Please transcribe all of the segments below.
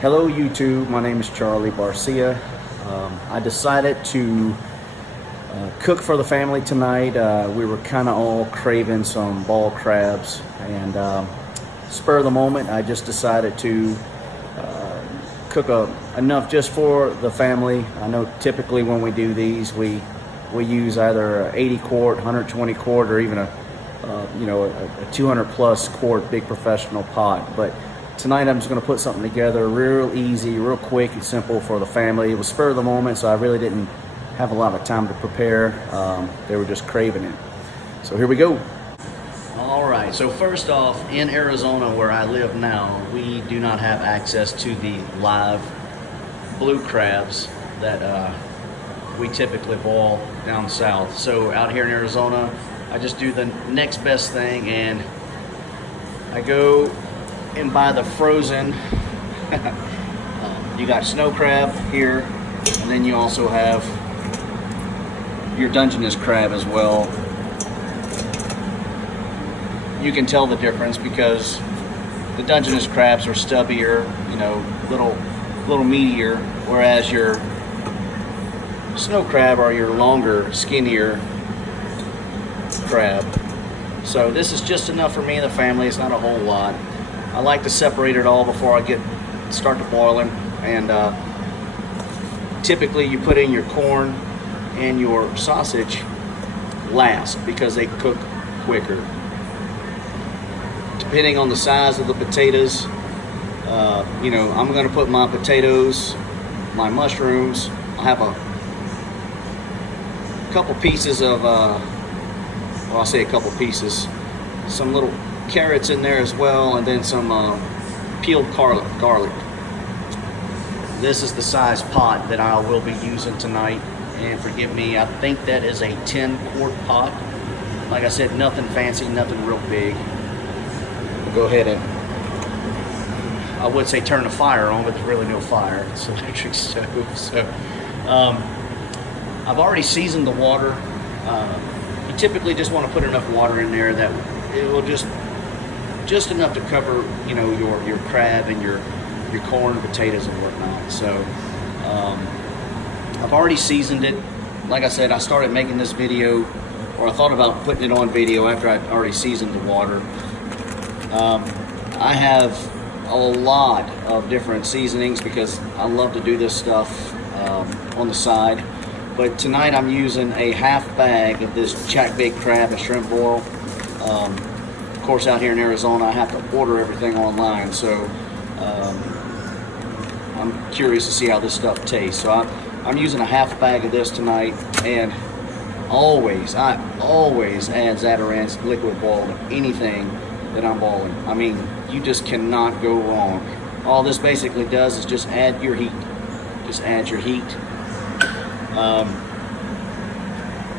Hello YouTube, my name is Charlie Barcia. I decided to cook for the family tonight. We were kind of all craving some ball crabs, and spur of the moment I just decided to cook enough just for the family. I know typically when we do these we use either a 80 quart, 120 quart, or even a 200 plus quart big professional pot, but tonight I'm just going to put something together real easy, real quick and simple for the family. It was spur of the moment, so I really didn't have a lot of time to prepare. They were just craving it. So here we go. All right, so first off, in Arizona where I live now, we do not have access to the live blue crabs that we typically boil down south. So out here in Arizona, I just do the next best thing, and I go and buy the frozen. You got snow crab here, and then you also have your Dungeness crab as well. You can tell the difference because the Dungeness crabs are stubbier, little meatier, whereas your snow crab are your longer, skinnier crab. So this is just enough for me and the family. It's not a whole lot. I like to separate it all before I start to boiling, and typically you put in your corn and your sausage last because they cook quicker. Depending on the size of the potatoes, I'm going to put my potatoes, my mushrooms. I have a couple pieces of, I'll say a couple pieces, some little carrots in there as well, and then some peeled garlic. This is the size pot that I will be using tonight, and forgive me, I think that is a 10 quart pot. Like I said, nothing fancy, nothing real big. We'll go ahead and, I would say turn the fire on, but there's really no fire. It's an electric stove. So I've already seasoned the water. You typically just want to put enough water in there that it will just enough to cover, your crab and your corn, potatoes, and whatnot. So I've already seasoned it. Like I said, I started making this video, or I thought about putting it on video after I'd already seasoned the water. I have a lot of different seasonings because I love to do this stuff on the side. But tonight I'm using a half bag of this jack baked crab and shrimp boil. Of course, out here in Arizona, I have to order everything online, so I'm curious to see how this stuff tastes. So I'm using a half bag of this tonight, and I always add Zatarain's liquid boil to anything that I'm boiling. I mean, you just cannot go wrong. All this basically does is just add your heat. Just add your heat.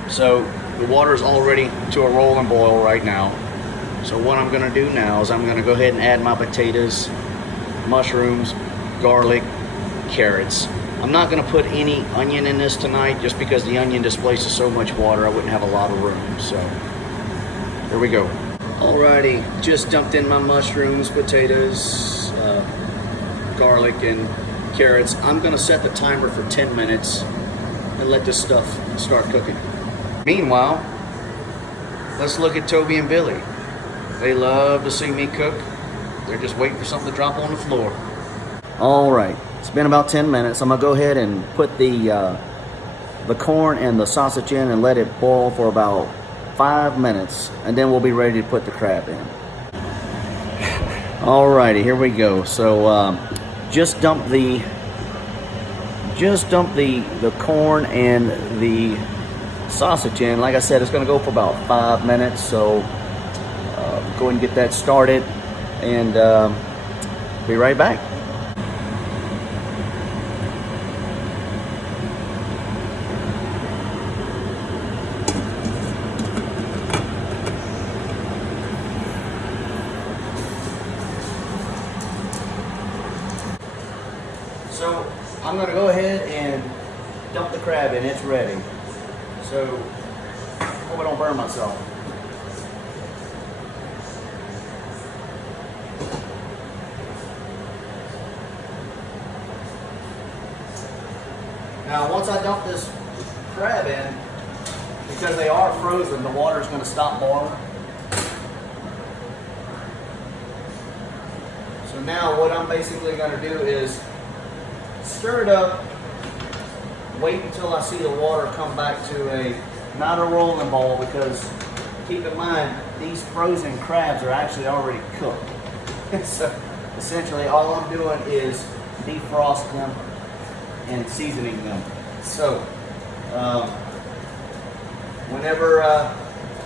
So the water is all ready to a roll and boil right now. So what I'm going to do now is I'm going to go ahead and add my potatoes, mushrooms, garlic, carrots. I'm not going to put any onion in this tonight just because the onion displaces so much water. I wouldn't have a lot of room. So here we go. Alrighty, just dumped in my mushrooms, potatoes, garlic, and carrots. I'm going to set the timer for 10 minutes and let this stuff start cooking. Meanwhile, let's look at Toby and Billy. They love to see me cook. They're just waiting for something to drop on the floor. All right, it's been about 10 minutes. I'm gonna go ahead and put the corn and the sausage in and let it boil for about 5 minutes, and then we'll be ready to put the crab in. All righty, here we go. So just dump the corn and the sausage in. Like I said, it's gonna go for about 5 minutes. So go ahead and get that started, and be right back. So I'm going to go ahead and dump the crab in. It's ready. So hope I don't burn myself. Now, once I dump this crab in, because they are frozen, the water is going to stop boiling. So now what I'm basically going to do is stir it up, wait until I see the water come back to not a rolling ball, because keep in mind, these frozen crabs are actually already cooked. So essentially all I'm doing is defrost them and seasoning them. So whenever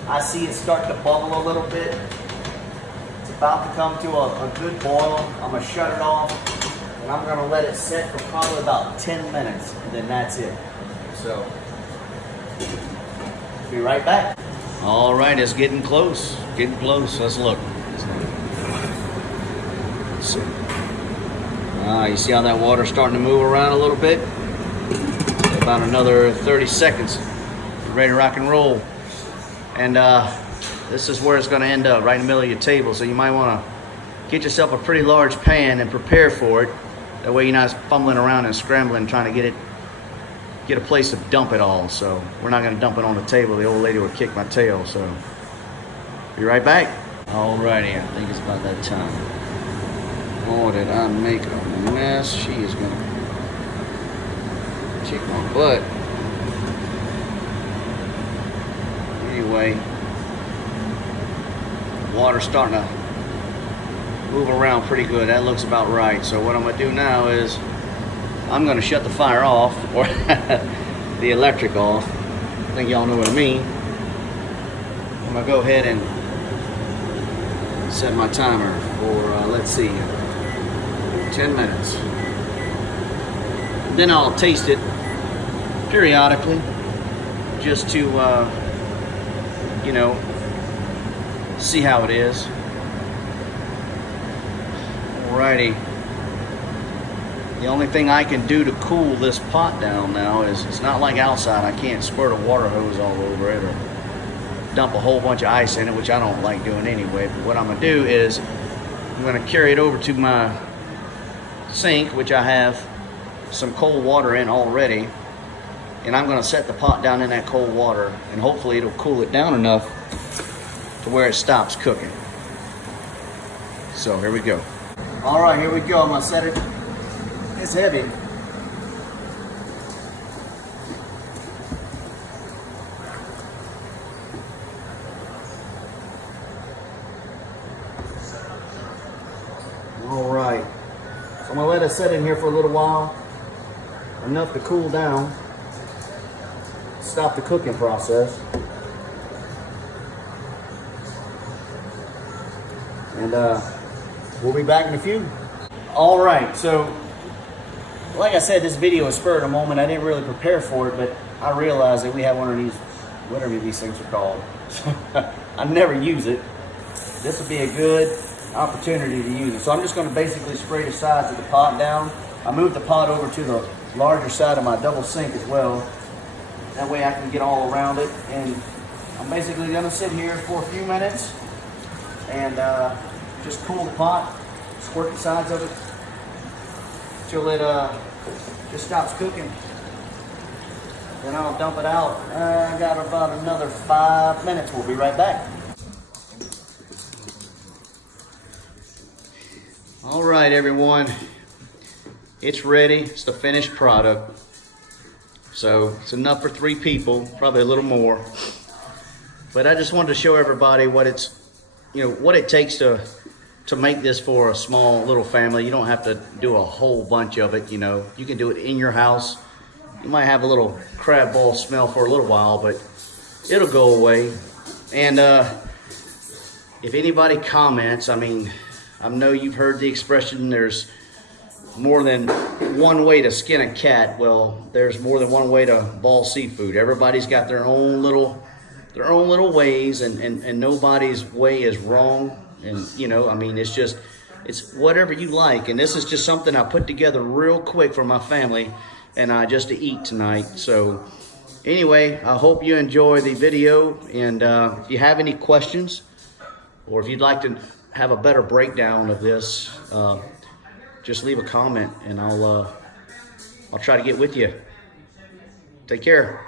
I see it start to bubble a little bit, it's about to come to a good boil, I'm going to shut it off and I'm going to let it sit for probably about 10 minutes and then that's it. So, be right back. All right, it's getting close, Let's look. So, you see how that water's starting to move around a little bit? About another 30 seconds. Ready to rock and roll. And this is where it's going to end up, right in the middle of your table. So you might want to get yourself a pretty large pan and prepare for it. That way you're not fumbling around and scrambling trying to get a place to dump it all. So we're not going to dump it on the table. The old lady would kick my tail. So be right back. Alrighty, I think it's about that time. Oh, did I make a mess? She is going to kick my butt. Anyway, the water's starting to move around pretty good. That looks about right. So what I'm going to do now is I'm going to shut the fire off, or the electric off. I think y'all know what I mean. I'm going to go ahead and set my timer for, let's see, 10 minutes. Then I'll taste it periodically, just to, you know, see how it is. Alrighty. The only thing I can do to cool this pot down now is, it's not like outside. I can't squirt a water hose all over it or dump a whole bunch of ice in it, which I don't like doing anyway. But what I'm going to do is I'm going to carry it over to my sink, which I have some cold water in already, and I'm going to set the pot down in that cold water, and hopefully it'll cool it down enough to where it stops cooking. So here we go. All right, here we go. I'm going to set it. It's heavy. All right. So I'm going to let it sit in here for a little while, enough to cool down, stop the cooking process. And we'll be back in a few. All right, so like I said, this video is spur of the moment. I didn't really prepare for it, but I realized that we have one of these, whatever these things are called. I never use it. This would be a good opportunity to use it. So I'm just going to basically spray the sides of the pot down. I moved the pot over to the larger side of my double sink as well. That way I can get all around it. And I'm basically going to sit here for a few minutes and just cool the pot, squirt the sides of it till it just stops cooking. Then I'll dump it out. I got about another 5 minutes. We'll be right back. All right, everyone. It's ready. It's the finished product. So it's enough for 3 people, probably a little more. But I just wanted to show everybody what it's, what it takes to make this for a small little family. You don't have to do a whole bunch of it, You can do it in your house. You might have a little crab ball smell for a little while, but it'll go away. And if anybody comments, I know you've heard the expression, there's more than one way to skin a cat. Well, there's more than one way to ball seafood. Everybody's got their own little ways, and nobody's way is wrong. And it's whatever you like. And this is just something I put together real quick for my family and just to eat tonight. So anyway, I hope you enjoy the video. And if you have any questions, or if you'd like to have a better breakdown of this, just leave a comment and I'll try to get with you. Take care.